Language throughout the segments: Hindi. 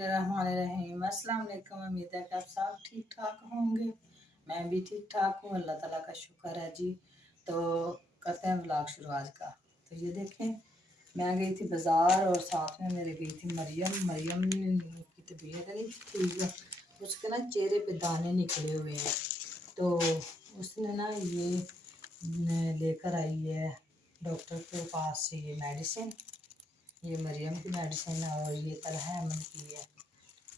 बिस्मिल्लाहिर्रहमानिर्रहीम। अस्सलाम वालेकुम। उम्मीद है कि आप सब ठीक ठाक होंगे। मैं भी ठीक ठाक हूँ, अल्लाह ताला का शुक्र है जी। तो करते हैं व्लॉग शुरू आज का। तो ये देखें, मैं गई थी बाज़ार और साथ में मेरे गई थी मरियम की तबीयत नहीं ठीक है, उसके ना चेहरे पे दाने निकले हुए हैं। तो उसने ना ये लेकर आई है डॉक्टर के पास से ये मेडिसिन, ये मरियम की मेडिसिन है और ये तलहा अहमद की है।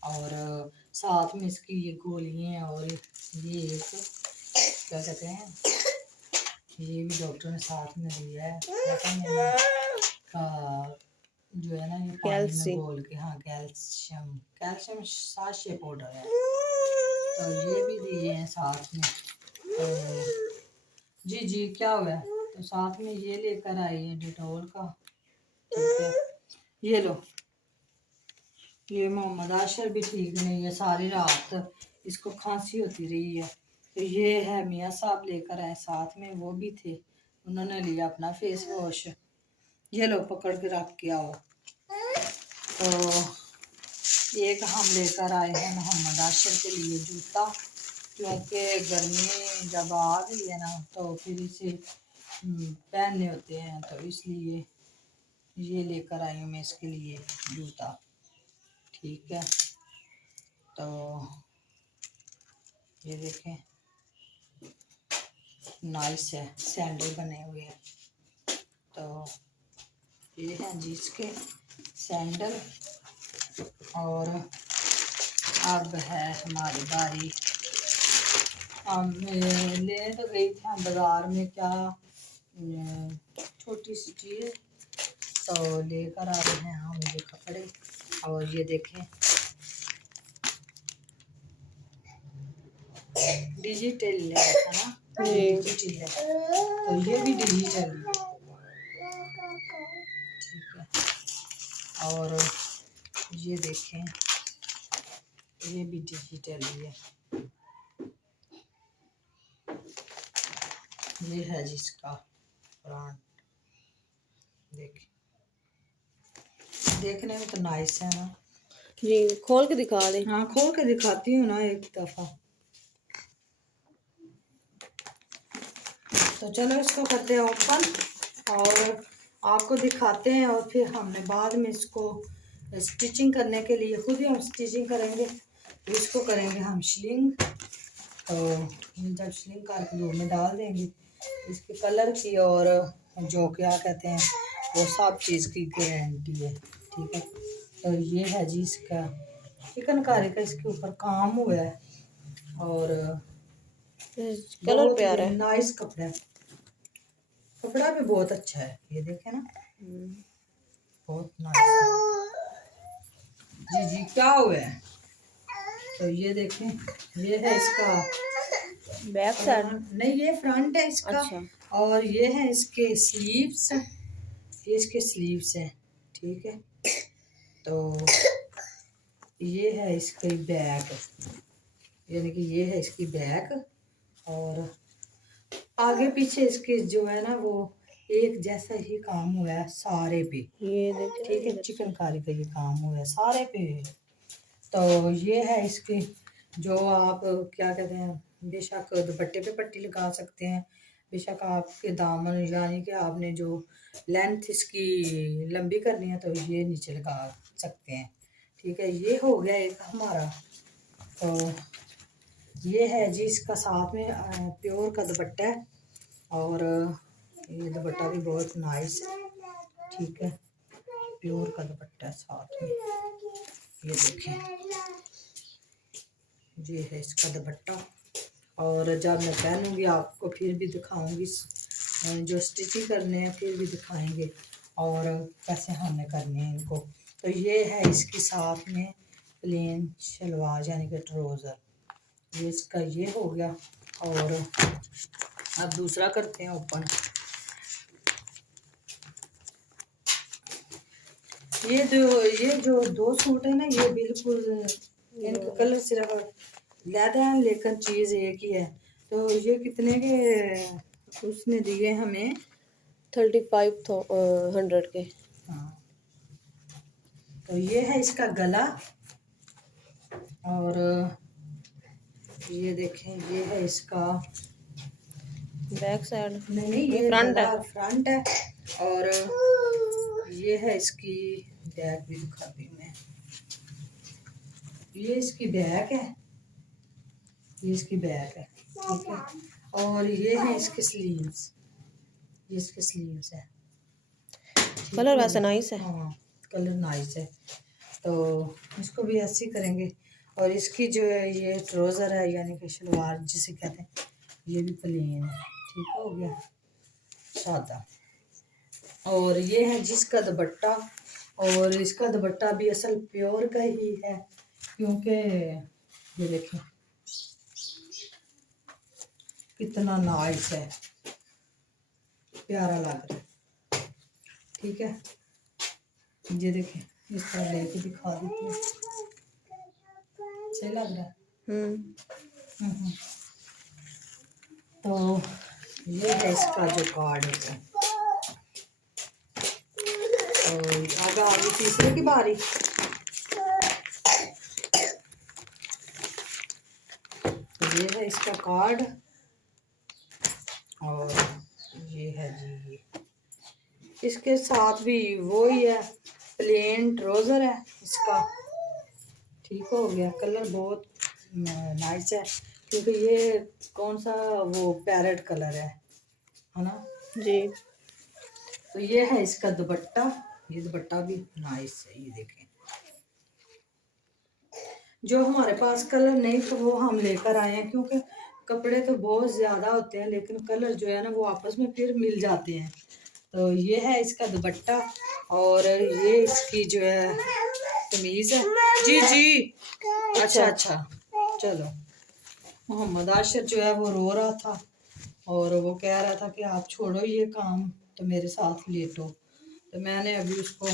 और साथ में इसकी ये गोलियाँ और ये एक क्या कहते हैं, ये भी डॉक्टर ने साथ में दिया है। जो है ना ये पानी में घोल के, हाँ कैल्शियम साशे पाउडर है, तो ये भी दिए हैं साथ में। तो जी क्या हुआ है, तो साथ में ये लेकर आई है डिटॉल का। ठीक है, ये लो। ये मोहम्मद आशर भी ठीक नहीं है, सारी रात इसको खांसी होती रही है। तो ये है मियाँ साहब लेकर आए साथ में, वो भी थे, उन्होंने लिया अपना फेस वॉश। ये लो पकड़ के रख के आओ। तो एक हम लेकर आए हैं मोहम्मद आशर के लिए जूता, क्योंकि गर्मी जब आ गई है ना तो फिर इसे पहनने होते हैं, तो इसलिए ये लेकर आई हूँ मैं इसके लिए जूता। ठीक है, तो ये देखें नाइस है, सैंडल बने हुए हैं। तो ये हैं जी इसके सैंडल। और अब है हमारी बारी। हम लेने तो गई थी हम बाज़ार में, क्या छोटी सी चीज़, तो लेकर आ रहे हैं हम ये कपड़े। और ये देखें डिजिटल है ना, डिजिटल है, तो ये भी डिजिटल है। ठीक है, और ये देखें ये भी डिजिटल ही है। ये है जिसका ब्रांड, देखें, देखने में तो नाइस है ना जी। खोल के दिखा दे। हाँ खोल के दिखाती हूँ ना एक दफ़ा। तो चलो इसको करते हैं ओपन और आपको दिखाते हैं, और फिर हमने बाद में इसको स्टिचिंग करने के लिए खुद ही हम स्टिचिंग करेंगे। तो इसको करेंगे हम स्लिंग। तो जब स्लिंग करके धूप में डाल देंगे, इसके कलर की और जो क्या कहते हैं वो सब चीज़ की गारंटी है। ठीक है, तो ये है जी इसका चिकनकारी का इसके ऊपर काम हुआ है, और कलर प्यारा है, नाइस कपड़ा है, कपड़ा भी बहुत अच्छा है। ये देखे ना, बहुत नाइस है। जी क्या हुआ है, तो ये देखें, ये है इसका बैक साइड नहीं, ये फ्रंट है इसका। अच्छा। और ये है इसके स्लीव्स, ये इसके स्लीव्स हैं। ठीक है, तो ये है इसकी बैक, यानी कि ये है इसकी बैक, और आगे पीछे इसके जो है ना वो एक जैसा ही काम हुआ है सारे पे। ये देखिए, ठीक है, चिकनकारी का ये काम हुआ है सारे पे। तो ये है इसके जो आप क्या कहते हैं, बेशक दुपट्टे पे पट्टी लगा सकते हैं, बेशक आपके दामन यानी कि आपने जो लेंथ इसकी लंबी करनी है तो ये नीचे लगा सकते हैं। ठीक है, ये हो गया एक हमारा। तो ये है जी इसका साथ में प्योर का दुपट्टा है, और ये दुपट्टा भी बहुत नाइस है। ठीक है, प्योर का दुपट्टा है साथ में, ये देखें, ये है इसका दुपट्टा। और जब मैं पहनूंगी आपको फिर भी दिखाऊंगी, जो स्टिचिंग करने हैं फिर भी दिखाएंगे, और कैसे हमने करने हैं इनको। तो ये है इसके साथ में प्लेन शलवार यानी कि ट्राउज़र, ये इसका ये हो गया। और अब दूसरा करते हैं ओपन। ये जो दो सूट है ना, ये बिल्कुल इनका कलर सिर्फ ज़्यादा है लेकिन चीज़ एक ही है। तो ये कितने के उसने दिए हमें, 3500 के। हाँ, तो ये है इसका गला, और ये देखें, ये है इसका बैक साइड। नहीं नहीं, ये फ्रंट है। फ्रंट है। और ये है इसकी बैक, भी दिखाती हूँ मैं। ये इसकी बैक है, ये इसकी बैक है, ठीक है। और ये है इसके स्लीव्स, ये इसके स्लीव्स है। कलर वैसे नाइस है। हाँ कलर नाइस है, तो इसको भी ऐसे ही करेंगे। और इसकी जो है ये ट्राउज़र है, यानी कि शलवार जिसे कहते हैं, ये भी प्लेन है, ठीक हो गया, सादा। और ये है जिसका दुपट्टा, और इसका दुपट्टा भी असल प्योर का ही है, क्योंकि ये देखें कितना नाइस है, प्यारा लग रहा है, ठीक है। ये देखें, इस तरह लेके दिखा देती हूँ, सही लग रहा है। हम्म। तो ये है इसका जो कार्ड है। तो आगे तीसरे की बारी। तो ये है इसका कार्ड, और ये है जी, इसके साथ भी वो ही है, प्लेन ट्राउज़र है इसका, ठीक हो गया। कलर बहुत नाइस है, क्योंकि ये कौन सा वो पैरेट कलर है ना जी। तो ये है इसका दुपट्टा, ये दुपट्टा भी नाइस है, ये देखें। जो हमारे पास कलर नहीं तो वो हम लेकर आए हैं, क्योंकि कपड़े तो बहुत ज़्यादा होते हैं, लेकिन कलर जो है ना वो आपस में फिर मिल जाते हैं। तो ये है इसका दुपट्टा, और ये इसकी जो है कमीज़ है। जी जी, अच्छा अच्छा, चलो। मोहम्मद आशिर जो है वो रो रहा था, और वो कह रहा था कि आप छोड़ो ये काम, तो मेरे साथ लेटो। तो मैंने अभी उसको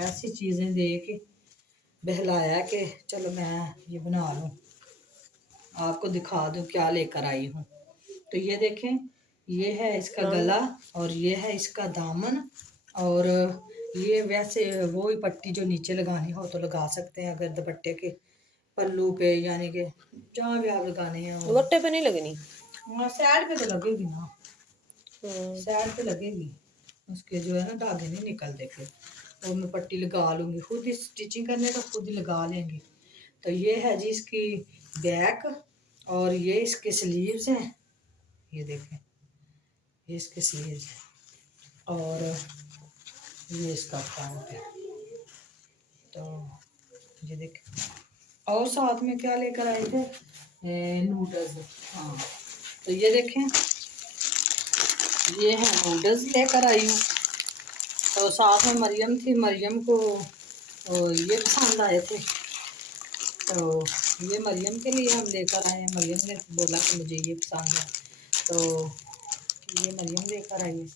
ऐसी चीज़ें दे के बहलाया कि चलो मैं ये बना लूँ, आपको दिखा दूँ क्या लेकर आई हूँ। तो ये देखें, ये है इसका गला, और ये है इसका दामन, और ये वैसे वो ही पट्टी जो नीचे लगानी हो तो लगा सकते हैं, अगर दुपट्टे के पल्लू पे, यानी कि जहाँ भी आप लगाने हैं। दुपट्टे पे नहीं लगनी, हाँ साइड पे तो लगेगी ना, साइड पे लगेगी, उसके जो है ना धागे नहीं निकलते फिर। और मैं पट्टी लगा लूँगी, खुद ही स्टिचिंग करने का खुद ही लगा लेंगे। तो ये है जी इसकी बैक, और ये इसके स्लीव्स हैं, ये देखें, ये इसके स्लीव्स हैं, और ये इसका फ्रंट है। तो ये देखें, और साथ में क्या लेकर आए थे, नूडल्स। हाँ तो ये देखें, ये है नूडल्स लेकर आई हूँ। तो साथ में मरियम थी, मरियम को ये पसंद आए थे, तो ये मरियम के लिए हम लेकर आए हैं। मरियम ने बोला कि मुझे ये पसंद है, तो ये मरियम लेकर आई है।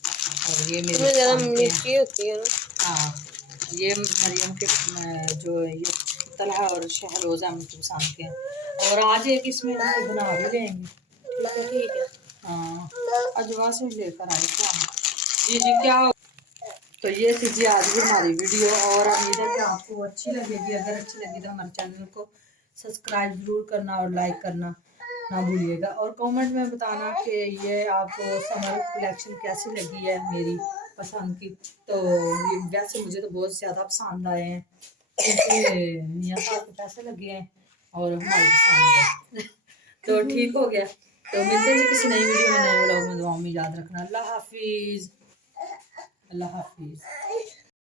और ये मेरी ज़्यादा पसंद के मिर्ची होती है ना। हाँ, ये मरियम के जो ये तलहा और शहरोज़ा मुझे पसंद के हैं। और आज एक इसमें हम बना भी लेंगे, ठीक है। हाँ अजवा से लेकर आए थे हम। जी जी क्या हो? तो ये थी जी आज की हमारी वीडियो, और उम्मीद है कि आपको अच्छी लगेगी। अगर अच्छी लगी तो हमारे चैनल को सब्सक्राइब जरूर करना और लाइक करना ना भूलिएगा, और कमेंट में बताना कि ये आपको समर कलेक्शन कैसी लगी है मेरी पसंद की। तो ये वैसे मुझे तो बहुत ज़्यादा पसंद आए हैं, क्योंकि मियाँ साहब को पैसे लगे हैं और हमारी पसंद है। तो ठीक हो गया। तो मिलते हैं किसी नई वीडियो में, नए व्लॉग में। दुआओं में याद रखना। अल्लाह हाफिज़, अल्लाह हाफिज़।